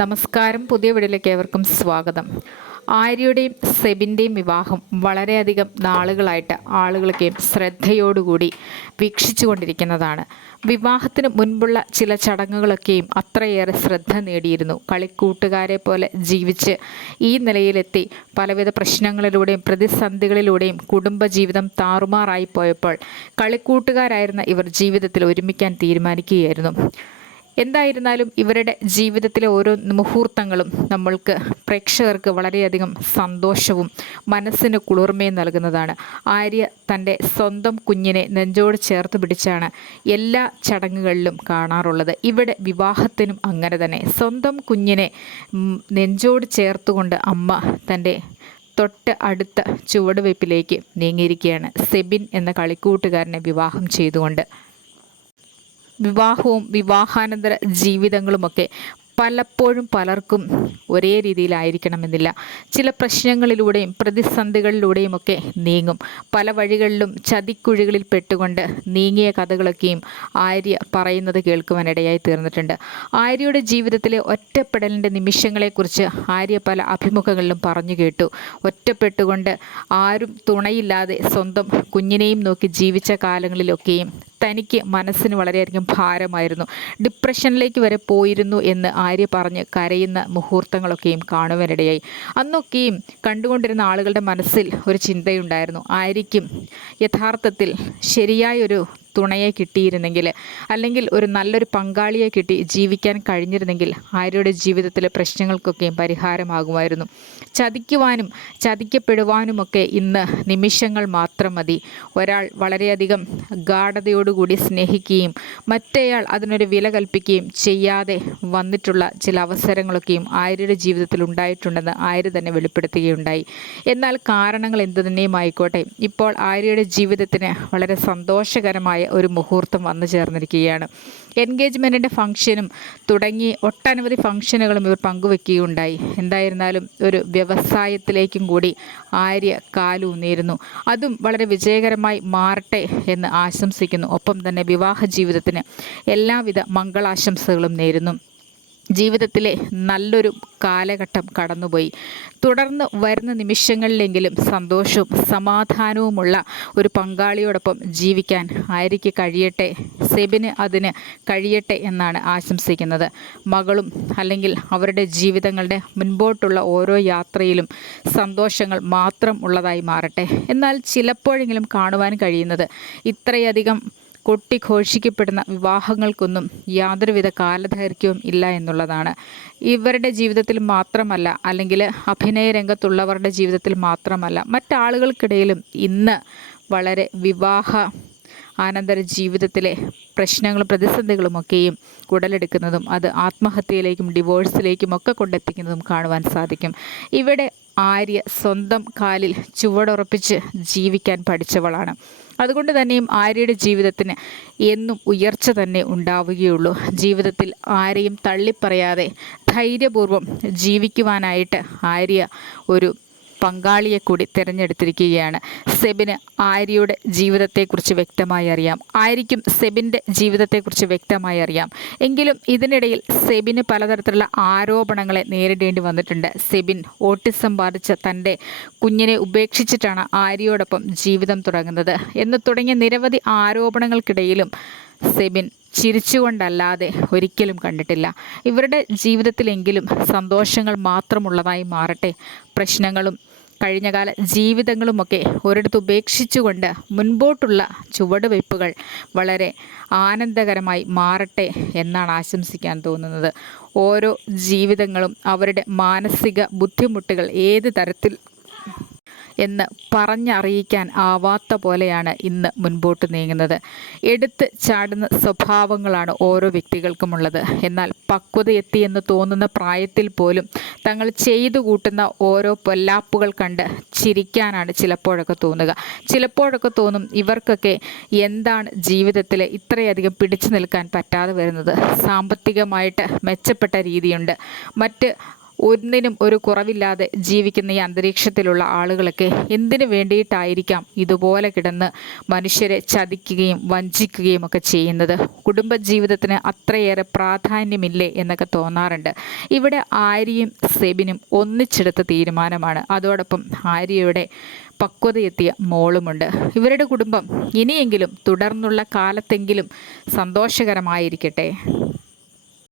നമസ്കാരം. പുതിയ വീടിലേക്ക് ഏവർക്കും സ്വാഗതം. ആര്യയുടെയും സെബിന്റെയും വിവാഹം വളരെയധികം നാളുകളായിട്ട് ആളുകളൊക്കെയും ശ്രദ്ധയോടുകൂടി വീക്ഷിച്ചു കൊണ്ടിരിക്കുന്നതാണ് വിവാഹത്തിന് മുൻപുള്ള ചില ചടങ്ങുകളൊക്കെയും അത്രയേറെ ശ്രദ്ധ നേടിയിരുന്നു. കളിക്കൂട്ടുകാരെ പോലെ ജീവിച്ച് ഈ നിലയിലെത്തി പലവിധ പ്രശ്നങ്ങളിലൂടെയും പ്രതിസന്ധികളിലൂടെയും കുടുംബജീവിതം താറുമാറായി പോയപ്പോൾ കളിക്കൂട്ടുകാരായിരുന്ന ഇവർ ജീവിതത്തിൽ ഒരുമിക്കാൻ തീരുമാനിക്കുകയായിരുന്നു. എന്തായിരുന്നാലും ഇവരുടെ ജീവിതത്തിലെ ഓരോ മുഹൂർത്തങ്ങളും നമ്മൾക്ക് പ്രേക്ഷകർക്ക് വളരെയധികം സന്തോഷവും മനസ്സിന് കുളിർമയും നൽകുന്നതാണ്. ആര്യ തന്റെ സ്വന്തം കുഞ്ഞിനെ നെഞ്ചോട് ചേർത്ത് പിടിച്ചാണ് എല്ലാ ചടങ്ങുകളിലും കാണാറുള്ളത്. ഇവിടെ വിവാഹത്തിനും അങ്ങനെ തന്നെ. സ്വന്തം കുഞ്ഞിനെ നെഞ്ചോട് ചേർത്തുകൊണ്ട് അമ്മ തന്റെ തൊട്ട് അടുത്ത ചുവടുവയ്പ്പിലേക്ക് നീങ്ങിയിരിക്കുകയാണ്. സെബിൻ എന്ന കളിക്കൂട്ടുകാരനെ വിവാഹം ചെയ്തുകൊണ്ട്. വിവാഹവും വിവാഹാനന്തര ജീവിതങ്ങളുമൊക്കെ പലപ്പോഴും പലർക്കും ഒരേ രീതിയിലായിരിക്കണമെന്നില്ല. ചില പ്രശ്നങ്ങളിലൂടെയും പ്രതിസന്ധികളിലൂടെയും ഒക്കെ നീങ്ങും. പല വഴികളിലും ചതിക്കുഴികളിൽ പെട്ടുകൊണ്ട് നീങ്ങിയ കഥകളൊക്കെയും ആര്യ പറയുന്നത് കേൾക്കുവാനിടയായി തീർന്നിട്ടുണ്ട്. ആര്യയുടെ ജീവിതത്തിലെ ഒറ്റപ്പെടലിന്റെ നിമിഷങ്ങളെക്കുറിച്ച് ആര്യ പല അഭിമുഖങ്ങളിലും പറഞ്ഞു കേട്ടു. ഒറ്റപ്പെട്ടുകൊണ്ട് ആരും തുണയില്ലാതെ സ്വന്തം കുഞ്ഞിനെയും നോക്കി ജീവിച്ച കാലങ്ങളിലൊക്കെയും തനിക്ക് മനസ്സിന് വളരെയധികം ഭാരമായിരുന്നു. ഡിപ്രഷനിലേക്ക് വരെ പോയിരുന്നു എന്ന് ആര്യ പറഞ്ഞ് കരയുന്ന മുഹൂർത്തങ്ങളൊക്കെയും കാണുവാനിടയായി. അന്നൊക്കെയും കണ്ടുകൊണ്ടിരുന്ന ആളുകളുടെ മനസ്സിൽ ഒരു ചിന്തയുണ്ടായിരുന്നു. ആര്യയ്ക്കും യഥാർത്ഥത്തിൽ ശരിയായൊരു തുണയെ കിട്ടിയിരുന്നെങ്കിൽ അല്ലെങ്കിൽ ഒരു നല്ലൊരു പങ്കാളിയെ കിട്ടി ജീവിക്കാൻ കഴിഞ്ഞിരുന്നെങ്കിൽ ആര്യയുടെ ജീവിതത്തിലെ പ്രശ്നങ്ങൾക്കൊക്കെയും പരിഹാരമാകുമായിരുന്നു. ചതിക്കുവാനും ചതിക്കപ്പെടുവാനുമൊക്കെ ഇന്ന് നിമിഷങ്ങൾ മാത്രം മതി. ഒരാൾ വളരെയധികം ഗാഠതയോടുകൂടി സ്നേഹിക്കുകയും മറ്റേയാൾ അതിനൊരു വില കൽപ്പിക്കുകയും ചെയ്യാതെ വന്നിട്ടുള്ള ചില അവസരങ്ങളൊക്കെയും ആര്യയുടെ ജീവിതത്തിൽ ഉണ്ടായിട്ടുണ്ടെന്ന് ആര്യ തന്നെ വെളിപ്പെടുത്തുകയുണ്ടായി. എന്നാൽ കാരണങ്ങൾ എന്തു തന്നെയും ആയിക്കോട്ടെ ഇപ്പോൾ ആര്യയുടെ ജീവിതത്തിന് വളരെ സന്തോഷകരമായ ഒരു മുഹൂർത്തം വന്നു ചേർന്നിരിക്കുകയാണ്. എൻഗേജ്മെന്റിന്റെ ഫംഗ്ഷനും തുടങ്ങി ഒട്ടനവധി ഫംഗ്ഷനുകളും ഇവർ പങ്കുവെക്കുകയുണ്ടായി. എന്തായിരുന്നാലും ഒരു വ്യവസായത്തിലേക്കും കൂടി ആര്യ കാലൂന്നിയിരുന്നു. അതും വളരെ വിജയകരമായി മാറട്ടെ എന്ന് ആശംസിക്കുന്നു. ഒപ്പം തന്നെ വിവാഹ ജീവിതത്തിന് എല്ലാവിധ മംഗളാശംസകളും നേരുന്നു. ജീവിതത്തിലെ നല്ലൊരു കാലഘട്ടം കടന്നുപോയി. തുടർന്ന് വരുന്ന നിമിഷങ്ങളിലെങ്കിലും സന്തോഷവും സമാധാനവുമുള്ള ഒരു പങ്കാളിയോടൊപ്പം ജീവിക്കാൻ ആര്യയ്ക്ക് കഴിയട്ടെ സെബിന് അതിന് കഴിയട്ടെ എന്നാണ് ആശംസിക്കുന്നത്. മകളും അല്ലെങ്കിൽ അവരുടെ ജീവിതങ്ങളുടെ മുൻപോട്ടുള്ള ഓരോ യാത്രയിലും സന്തോഷങ്ങൾ മാത്രം ഉള്ളതായി മാറട്ടെ. എന്നാൽ ചിലപ്പോഴെങ്കിലും കാണുവാൻ കഴിയുന്നത് ഇത്രയധികം കൊട്ടിഘോഷിക്കപ്പെടുന്ന വിവാഹങ്ങൾക്കൊന്നും യാതൊരുവിധ കാലദൈർഘ്യവും ഇല്ല എന്നുള്ളതാണ്. ഇവരുടെ ജീവിതത്തിൽ മാത്രമല്ല അല്ലെങ്കിൽ അഭിനയ രംഗത്തുള്ളവരുടെ ജീവിതത്തിൽ മാത്രമല്ല മറ്റാളുകൾക്കിടയിലും ഇന്ന് വളരെ വിവാഹ ആനന്തര ജീവിതത്തിലെ പ്രശ്നങ്ങളും പ്രതിസന്ധികളുമൊക്കെയും ഉടലെടുക്കുന്നതും അത് ആത്മഹത്യയിലേക്കും ഡിവോഴ്സിലേക്കും ഒക്കെ കൊണ്ടെത്തിക്കുന്നതും കാണുവാൻ സാധിക്കും. ഇവിടെ ആര്യ സ്വന്തം കാലിൽ ചുവടുറപ്പിച്ച് ജീവിക്കാൻ പഠിച്ചവളാണ്. അതുകൊണ്ട് തന്നെയും ആര്യയുടെ ജീവിതത്തിന് എന്നും ഉയർച്ച തന്നെ ഉണ്ടാവുകയുള്ളൂ. ജീവിതത്തിൽ ആരെയും തള്ളിപ്പറയാതെ ധൈര്യപൂർവം ജീവിക്കുവാനായിട്ട് ആര്യ ഒരു പങ്കാളിയെ കൂടി തിരഞ്ഞെടുത്തിരിക്കുകയാണ്. സെബിന് ആര്യയുടെ ജീവിതത്തെക്കുറിച്ച് വ്യക്തമായി അറിയാം. ആര്യയ്ക്കും സെബിന്റെ ജീവിതത്തെക്കുറിച്ച് വ്യക്തമായി അറിയാം. എങ്കിലും ഇതിനിടയിൽ സെബിന് പലതരത്തിലുള്ള ആരോപണങ്ങളെ നേരിടേണ്ടി വന്നിട്ടുണ്ട്. സെബിൻ ഓട്ടിസം ബാധിച്ച തന്റെ കുഞ്ഞിനെ ഉപേക്ഷിച്ചിട്ടാണ് ആര്യയോടൊപ്പം ജീവിതം തുടങ്ങുന്നത്. എന്ന് തുടങ്ങിയ നിരവധി ആരോപണങ്ങൾക്കിടയിലും സെബിൻ ചിരിച്ചുകൊണ്ടല്ലാതെ ഒരിക്കലും കണ്ടിട്ടില്ല. ഇവരുടെ ജീവിതത്തിലെങ്കിലും സന്തോഷങ്ങൾ മാത്രമുള്ളതായി മാറട്ടെ. പ്രശ്നങ്ങളും കഴിഞ്ഞകാല ജീവിതങ്ങളുമൊക്കെ ഒരിടത്ത് ഉപേക്ഷിച്ചുകൊണ്ട് മുൻപോട്ടുള്ള ചുവടുവയ്പ്പുകൾ വളരെ ആനന്ദകരമായി മാറട്ടെ എന്നാണ് ആശംസിക്കാൻ തോന്നുന്നത്. ഓരോ ജീവിതങ്ങളും അവരുടെ മാനസിക ബുദ്ധിമുട്ടുകൾ ഏത് തരത്തിൽ എന്ന് പറഞ്ഞറിയിക്കാൻ ആവാത്ത പോലെയാണ് ഇന്ന് മുൻപോട്ട് നീങ്ങുന്നത്. എടുത്ത് ചാടുന്ന സ്വഭാവങ്ങളാണ് ഓരോ വ്യക്തികൾക്കുമുള്ളത്. എന്നാൽ പക്വതയെത്തി എന്ന് തോന്നുന്ന പ്രായത്തിൽ പോലും തങ്ങൾ ചെയ്തു കൂട്ടുന്ന ഓരോ പൊല്ലാപ്പുകൾ കണ്ട് ചിരിക്കാനാണ് ചിലപ്പോഴൊക്കെ തോന്നുക. ചിലപ്പോഴൊക്കെ തോന്നും ഇവർക്കൊക്കെ എന്താണ് ജീവിതത്തിൽ ഇത്രയധികം പിടിച്ചു നിൽക്കാൻ പറ്റാതെ വരുന്നത്? സാമ്പത്തികമായിട്ട് മെച്ചപ്പെട്ട രീതിയുണ്ട്. മറ്റ് ഒന്നിനും ഒരു കുറവില്ലാതെ ജീവിക്കുന്ന ഈ അന്തരീക്ഷത്തിലുള്ള ആളുകളൊക്കെ എന്തിനു വേണ്ടിയിട്ടായിരിക്കാം ഇതുപോലെ കിടന്ന് മനുഷ്യരെ ചതിക്കുകയും വഞ്ചിക്കുകയും ഒക്കെ ചെയ്യുന്നത്? കുടുംബജീവിതത്തിന് അത്രയേറെ പ്രാധാന്യമില്ലേ എന്നൊക്കെ തോന്നാറുണ്ട്. ഇവിടെ ആര്യയും സെബിനും ഒന്നിച്ചെടുത്ത തീരുമാനമാണ്. അതോടൊപ്പം ആര്യയുടെ പക്വതയെത്തിയ മോളുമുണ്ട്. ഇവരുടെ കുടുംബം ഇനിയെങ്കിലും തുടർന്നുള്ള കാലത്തെങ്കിലും സന്തോഷകരമായിരിക്കട്ടെ?